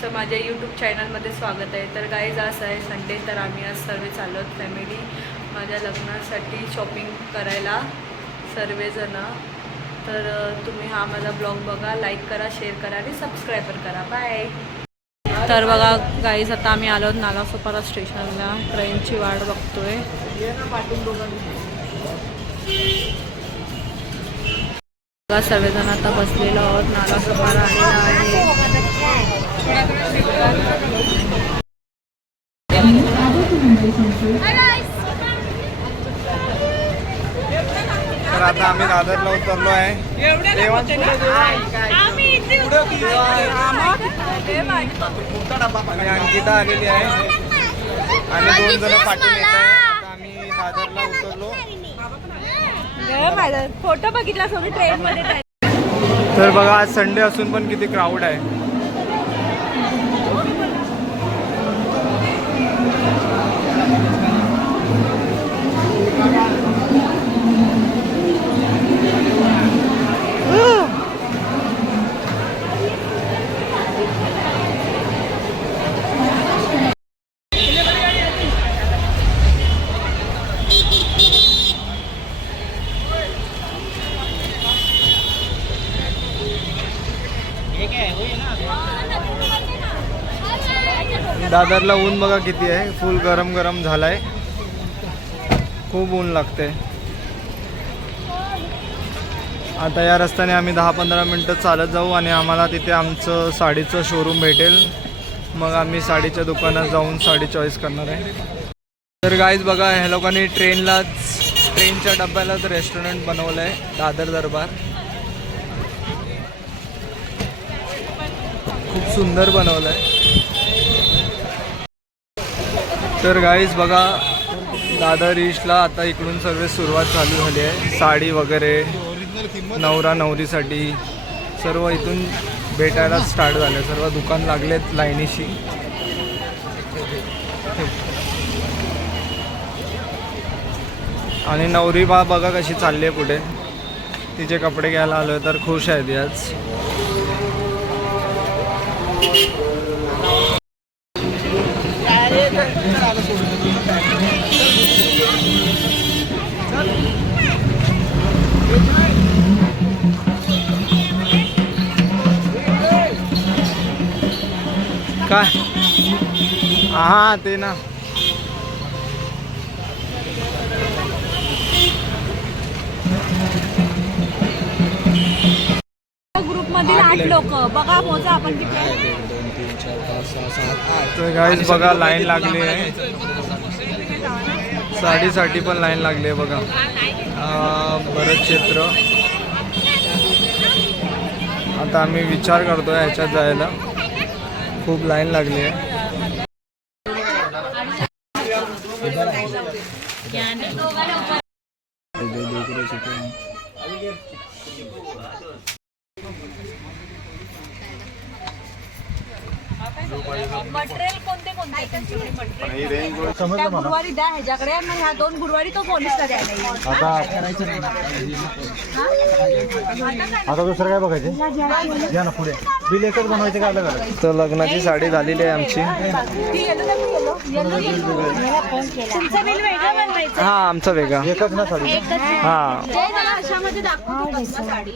तुमचं माझ्या यूट्यूब चॅनलमध्ये स्वागत आहे. तर गाईज आज आहे संडे, तर आम्ही आज सर्व चाललो फॅमिली माझ्या लग्नासाठी शॉपिंग करायला सर्वजण. तर तुम्ही हा माझा ब्लॉग बघा, लाईक करा, शेअर करा आणि सबस्क्राईबर करा. बाय. तर बघा गाईज आता आम्ही आलो नालासोपारा स्टेशनला, ट्रेनची वाट बघतोय. सर्वजण आता बसलेलो आहोत. नालासोपारा आलेला आहे. तर आता आम्ही दादरला उतरलो आहे. आणि अंकिता आलेली आहे आणि 2 जण पाठवून येत आहे. आता आम्ही दादरला उतरलो. फोटो बघितला तुम्ही ट्रेन मध्ये. तर बघा आज संडे असून पण किती क्राऊड आहे. दादरला ऊन बघा किती आहे. फुल गरम गरम झालाय. खूप ऊन लागते. आता या रस्त्याने आम्ही 10-15 मिनटं चालत जाऊ आणि आम्हाला तिथे आमचं साडीचं शोरूम भेटेल. मग आम्ही साडीच्या दुकानात जाऊन साडी चॉईस करणार आहे. तर गाईज बघा, ह्या लोकांनी ट्रेनच्या डब्यालाच रेस्टॉरंट बनवलं आहे, दादर दरबार. खूप सुंदर बनवलं आहे. तर गाईज बघा, दादर ईस्टला आता इकडून सर्विस सुरुवात चालू झाली आहे. साडी वगैरे नवरा नवरीसाठी सर्व इथून भेटायला स्टार्ट झालं. सर्व दुकान लागलेत लाईनीशी. आणि नवरी बा बघा कशी चालली आहे पुढे. तिचे कपडे घ्यायला आलो तर खुश आहे ती आज. काय हा ते ना ग्रुप मधील 8 लोक बघा, मोजा आपण किती आहे. 1 2 3 4 5 6 7 8. तर गाईज बघा, लाईन लागली आहे. साडीसाठी पण लाईन लागली आहे बघा. बरंच क्षेत्र. आता आम्ही विचार करतोय ह्याच्यात जायला. खूप लाईन लागली आहे. मटेरियल कोणते कोणते गुरुवारी द्या ह्याच्याकडे. मग ह्या 2 गुरुवारी तो पोलिसला द्यायला. आता दुसरं काय बघायचं या ना पुढे. बिल एकच बनवायचं का अलग अलग? तर लग्नाची साडी झालेली आहे आमची. तुमचं बिल वेगळं बनवायचं. हा आमचा वेगळा. एकच ना साडी? हा अशामध्ये दाखवतो साडी.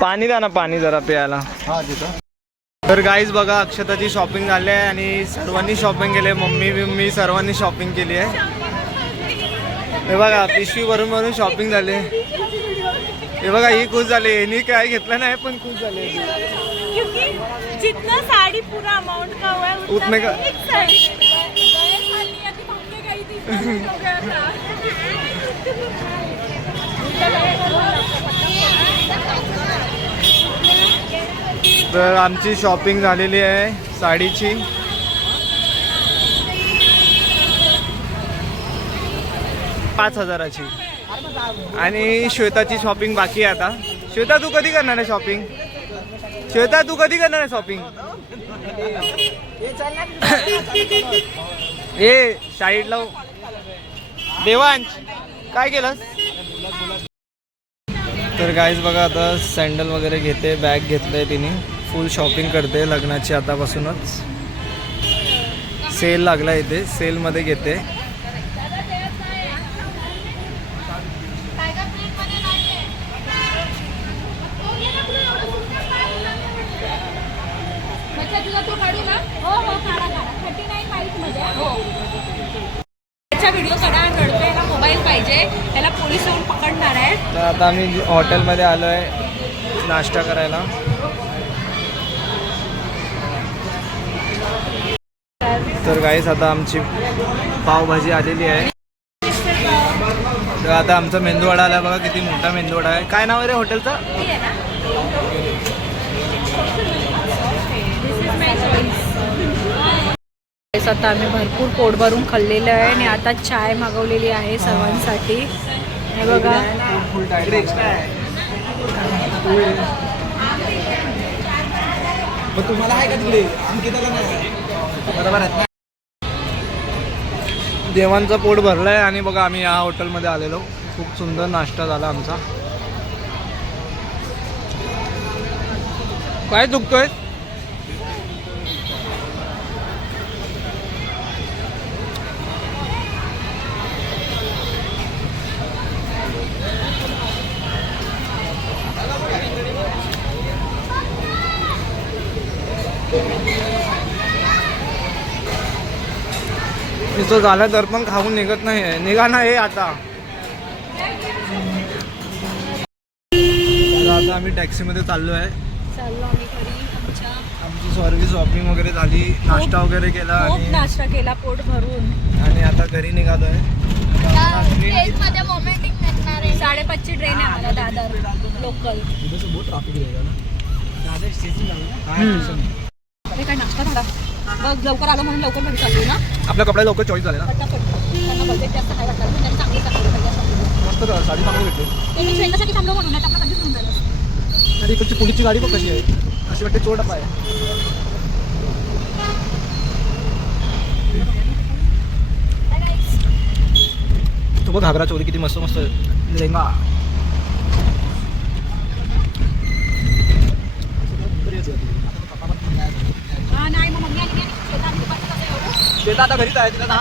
पाणी द्या ना, पाणी जरा प्यायला. हा तिथं. तर गाईज बघा, अक्षताची शॉपिंग झाली आहे आणि सर्वांनी शॉपिंग केली आहे. मम्मी सर्वांनी शॉपिंग केली आहे. हे बघा, पिशवी भरून भरून शॉपिंग झाली. हे बघा, ही खुश झाली. यांनी काय घेतलं नाही पण खुश झाले. जितना साड़ी पूरा अमाउंट का हुआ है उतने का तर आमची शॉपिंग झालेली आहे साडीची. $5,000ची. आणि श्वेताची शॉपिंग बाकी आहे आता. श्वेता तू कधी करणार आहे शॉपिंग? श्वेता तू कधी करणार आहे शॉपिंग? ए साईड लाव. देवांश काय केलंस? तर गाईज बघा आता सँडल वगैरे घेते, बॅग घेतलंय तिने, फुल शॉपिंग करते लग्नाची आतापासूनच. सेल लागला इथे, सेलमध्ये घेते. व्हिडिओ करा, रडतोय ना, मोबाईल पाहिजे त्याला, पोलीस येऊन पकडणार आहे. तर आता आम्ही हॉटेलमध्ये आलो आहे नाश्ता करायला. तर गाईस आता आमची पावभाजी आलेली आहे. तर आता आमचा मेंदूवडा आला बघा, किती मोठा मेंदूवडा आहे. काय नाव आहे रे हॉटेलचं? आता आम्ही भरपूर पोट भरून खाल्लेलं आहे आणि आता चाय मागवलेली आहे सर्वांसाठी. हे बघा, तुम्हाला आहे का तिकडे? बरोबर आहे. देवांचा पोट भरलाय आणि बघा आम्ही या हॉटेलमध्ये आलेलो. खूप सुंदर नाश्ता झाला आमचा. काय दुखतोय? तो झाला तर पण खाऊन निघत नाही, निघा ना हे आता. आता आम्ही टॅक्सीमध्ये चाललो आहे. आम्ही घरी. आमची सर्व शॉपिंग वगैरे झाली, नाश्ता वगैरे केला आणि नाश्ता केला पोट भरून आणि आता घरी निघालो आहे. 5:30ची ट्रेन आहे आम्हाला, दादर लोकल. काय नाश्ता झाला बघ, लवकर आलो म्हणून लवकर घरी चाललो ना. आपला कपडा लवकर चॉईस झाले ना. त्यांना बजेट जास्त काय वाटलं, त्यांनी चांगली पाहिजे. मस्त साडी चांगली भेटली. त्यांनी ट्रेनसाठी थांबलो म्हणून आपला कधीच होऊन जाईल. आणि इकडची पोलीसची गाडी पण कशी आहे, अशी वाटते चोर डब्बा आहे. तो बघ घागरा चोरी किती मस्त मस्त लेंगा. नाही मग मम्मी आली की शेता आता घरीच आहे तिला ना.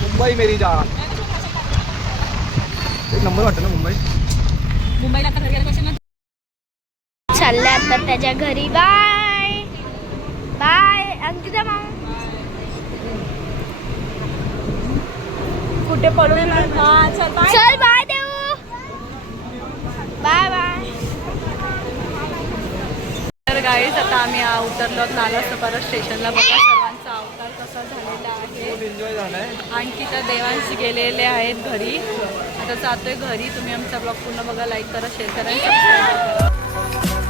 मुंबई मेरी जान. एक नंबर वाटतं ना मुंबईला आता घरी आल्यापासून चालले आता त्याच्या घरी. बाय बाय अंकिता मामा. कुठे पडून चल बाय देऊ. Bye bye. तर गाईज आता आम्ही उतरलो नालासोपारा स्टेशनला. बघा सर्वांचा अवतार कसा झालेला आहे. खूप एन्जॉय झालाय. आणखी तर देवांश गेलेले आहेत घरी. आता जातोय घरी. तुम्ही आमचा ब्लॉग पूर्ण बघा, लाईक करा, शेअर करा आणि सबस्क्राईब करा.